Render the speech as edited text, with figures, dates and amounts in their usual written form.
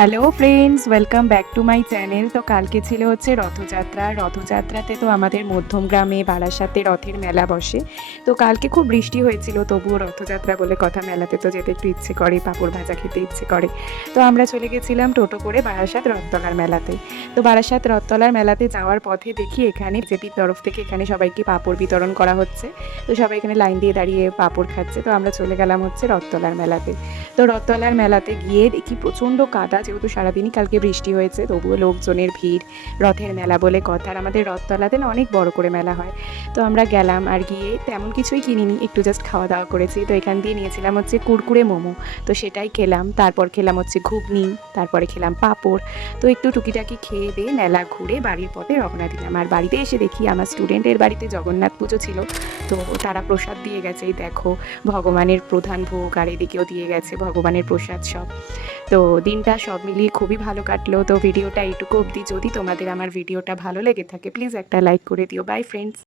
Hello friends, welcome back to my channel. তো কালকে ছিল হচ্ছে রথযাত্রাতে তো আমাদের মধ্যমগ্রামে বারাসাতে রথের মেলা বসে। তো কালকে খুব বৃষ্টি হয়েছিল, তবুও রথযাত্রা বলে কথা, মেলাতে তো যেতে একটু ইচ্ছে করে, পাঁপড় ভাজা খেতে ইচ্ছে করে। তো আমরা চলে গেছিলাম টোটো করে বারাসাত রথতলার মেলাতে। তো বারাসাত রথতলার মেলাতে যাওয়ার পথে দেখি এখানে বিজেপির তরফ থেকে এখানে সবাইকে পাঁপড় বিতরণ করা হচ্ছে। তো সবাই এখানে লাইন দিয়ে দাঁড়িয়ে পাঁপড় খাচ্ছে। তো আমরা চলে গেলাম হচ্ছে রথতলার মেলাতে। তো রথতলার মেলাতে গিয়ে দেখি প্রচণ্ড কাদা, যেহেতু সারাদিনই কালকে বৃষ্টি হয়েছে, তবুও লোকজনের ভিড়। রথের মেলা বলে কথা, আর আমাদের রথতলাতে না অনেক বড় করে মেলা হয়। তো আমরা গেলাম, আর গিয়ে তেমন কিছুই কিনিনি, একটু জাস্ট খাওয়া দাওয়া করেছি। তো এখান দিয়ে নিয়েছিলাম হচ্ছে কুরকুরে মোমো, তো সেটাই খেলাম। তারপর খেলাম হচ্ছে ঘুগনি, তারপরে খেলাম পাঁপড়। তো একটু টুকিটাকি খেয়ে দিয়ে মেলা ঘুরে বাড়ির পথে রওনা দিলাম। আর বাড়িতে এসে দেখি আমার স্টুডেন্টের বাড়িতে জগন্নাথ পুজো ছিল। তো তারা প্রসাদ দিয়ে গেছে, এই দেখো ভগবানের প্রধান ভোগ, আর এদিকেও দিয়ে গেছে ভগবানের প্রসাদ সব। তো দিনটা সব মিলিয়ে খুবই ভালো কাটলো। তো ভিডিওটা এইটুকু অবধি। যদি তোমাদের আমার ভিডিওটা ভালো লেগে থাকে, প্লিজ একটা লাইক করে দিও। By friends.